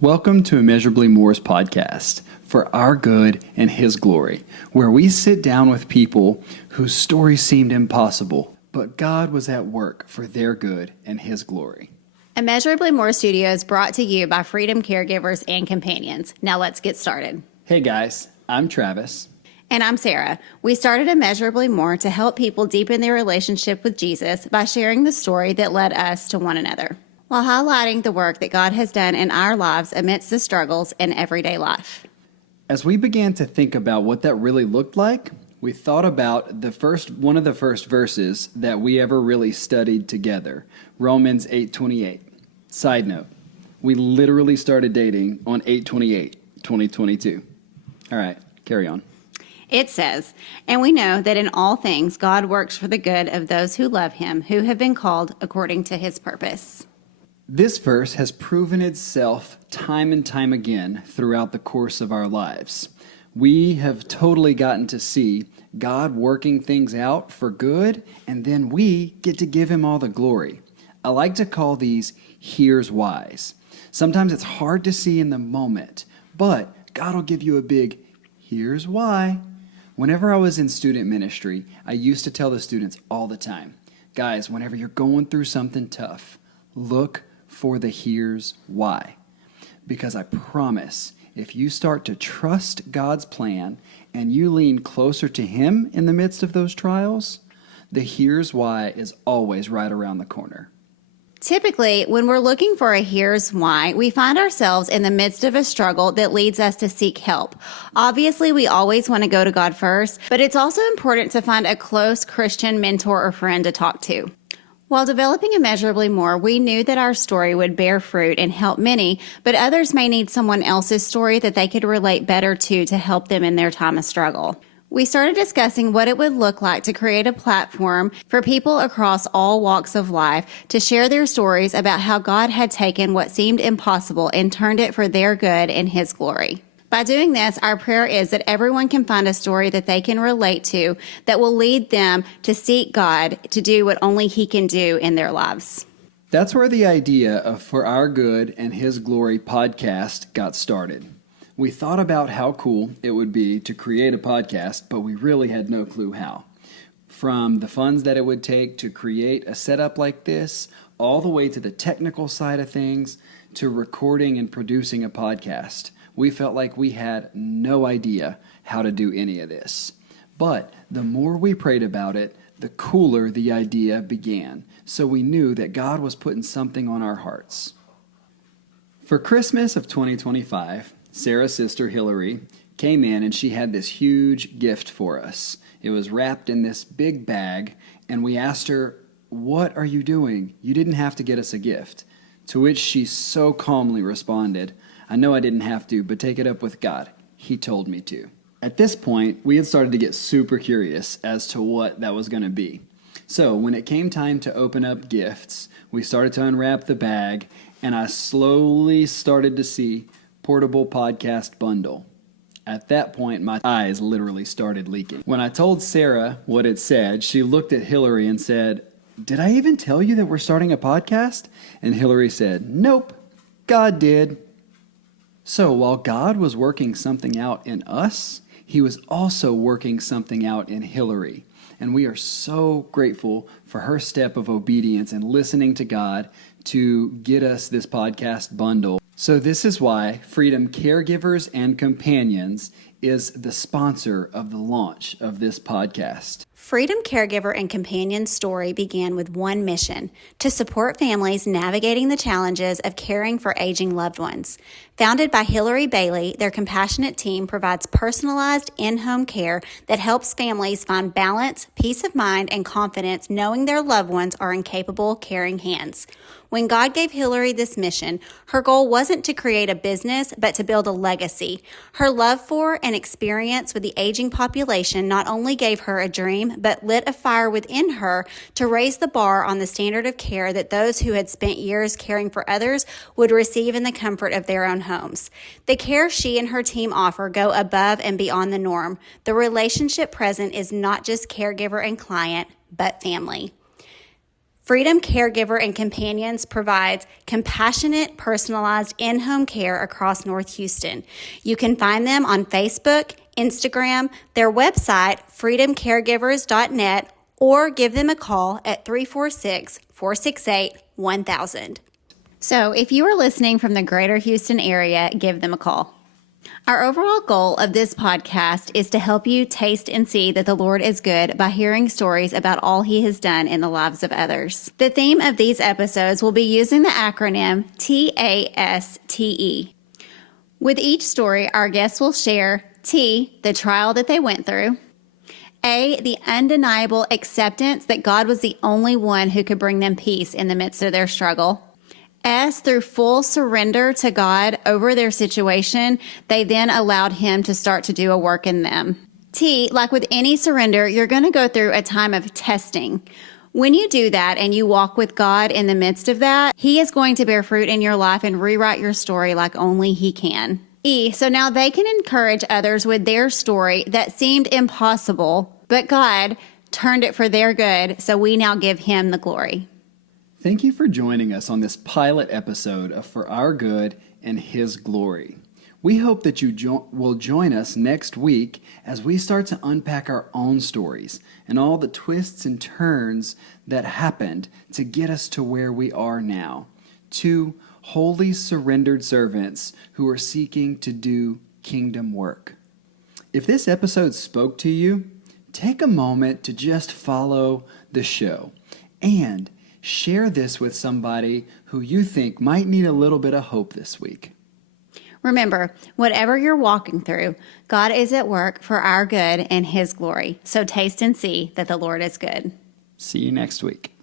Welcome to Immeasurably More's podcast, for our good and His glory, where we sit down with people whose stories seemed impossible, but God was at work for their good and His glory. Immeasurably More Studios brought to you by Freedom Caregivers and Companions. Now let's get started. Hey guys, I'm Travis. And I'm Sarah. We started Immeasurably More to help people deepen their relationship with Jesus by sharing the story that led us to one another, while highlighting the work that God has done in our lives amidst the struggles in everyday life. As we began to think about what that really looked like, we thought about one of the first verses that we ever really studied together, Romans 8:28. Side note, we literally started dating on 8/28/2022. All right, carry on. It says, "And we know that in all things God works for the good of those who love Him, who have been called according to His purpose." This verse has proven itself time and time again throughout the course of our lives. We have totally gotten to see God working things out for good, and then we get to give Him all the glory. I like to call these here's whys. Sometimes it's hard to see in the moment, but God will give you a big here's why. Whenever I was in student ministry, I used to tell the students all the time, guys, whenever you're going through something tough, look for the here's why. Because I promise, if you start to trust God's plan and you lean closer to Him in the midst of those trials, the here's why is always right around the corner. Typically, when we're looking for a here's why, we find ourselves in the midst of a struggle that leads us to seek help. Obviously, we always want to go to God first, but it's also important to find a close Christian mentor or friend to talk to. While developing Immeasurably More, we knew that our story would bear fruit and help many, but others may need someone else's story that they could relate better to help them in their time of struggle. We started discussing what it would look like to create a platform for people across all walks of life to share their stories about how God had taken what seemed impossible and turned it for their good and His glory. By doing this, our prayer is that everyone can find a story that they can relate to that will lead them to seek God to do what only He can do in their lives. That's where the idea of For Our Good and His Glory podcast got started. We thought about how cool it would be to create a podcast, but we really had no clue how. From the funds that it would take to create a setup like this, all the way to the technical side of things, to recording and producing a podcast. We felt like we had no idea how to do any of this. But the more we prayed about it, the cooler the idea began. So we knew that God was putting something on our hearts. For Christmas of 2025, Sarah's sister Hillary came in and she had this huge gift for us. It was wrapped in this big bag, and we asked her, "What are you doing? You didn't have to get us a gift." To which she so calmly responded, "I know I didn't have to, but take it up with God. He told me to." At this point, we had started to get super curious as to what that was going to be. So when it came time to open up gifts, we started to unwrap the bag, and I slowly started to see portable podcast bundle. At that point, my eyes literally started leaking. When I told Sarah what it said, she looked at Hillary and said, "Did I even tell you that we're starting a podcast?" And Hillary said, "Nope, God did." So while God was working something out in us, He was also working something out in Hillary. And we are so grateful for her step of obedience and listening to God to get us this podcast bundle. So this is why Freedom Caregivers and Companions is the sponsor of the launch of this podcast. Freedom Caregiver and Companion's story began with one mission: to support families navigating the challenges of caring for aging loved ones. Founded by Hillary Bailey, their compassionate team provides personalized in-home care that helps families find balance, peace of mind, and confidence knowing their loved ones are in capable, caring hands. When God gave Hillary this mission, her goal wasn't to create a business, but to build a legacy. Her love for and experience with the aging population not only gave her a dream, but lit a fire within her to raise the bar on the standard of care that those who had spent years caring for others would receive in the comfort of their own homes. The care she and her team offer go above and beyond the norm. The relationship present is not just caregiver and client, but family. Freedom Caregiver and Companions provides compassionate, personalized in-home care across North Houston. You can find them on Facebook, Instagram, their website, freedomcaregivers.net, or give them a call at 346-468-1000. So if you are listening from the greater Houston area, give them a call. Our overall goal of this podcast is to help you taste and see that the Lord is good by hearing stories about all He has done in the lives of others. The theme of these episodes will be using the acronym TASTE. With each story, our guests will share T, the trial that they went through, A, the undeniable acceptance that God was the only one who could bring them peace in the midst of their struggle, S, through full surrender to God over their situation, they then allowed Him to start to do a work in them. T, like with any surrender, you're going to go through a time of testing. When you do that and you walk with God in the midst of that, He is going to bear fruit in your life and rewrite your story like only He can. E, so now they can encourage others with their story that seemed impossible, but God turned it for their good, so we now give Him the glory. Thank you for joining us on this pilot episode of For Our Good and His Glory. We hope that you will join us next week as we start to unpack our own stories and all the twists and turns that happened to get us to where we are now. Two wholly surrendered servants who are seeking to do kingdom work. If this episode spoke to you, take a moment to just follow the show and share this with somebody who you think might need a little bit of hope this week. Remember, whatever you're walking through, God is at work for our good and His glory. So taste and see that the Lord is good. See you next week.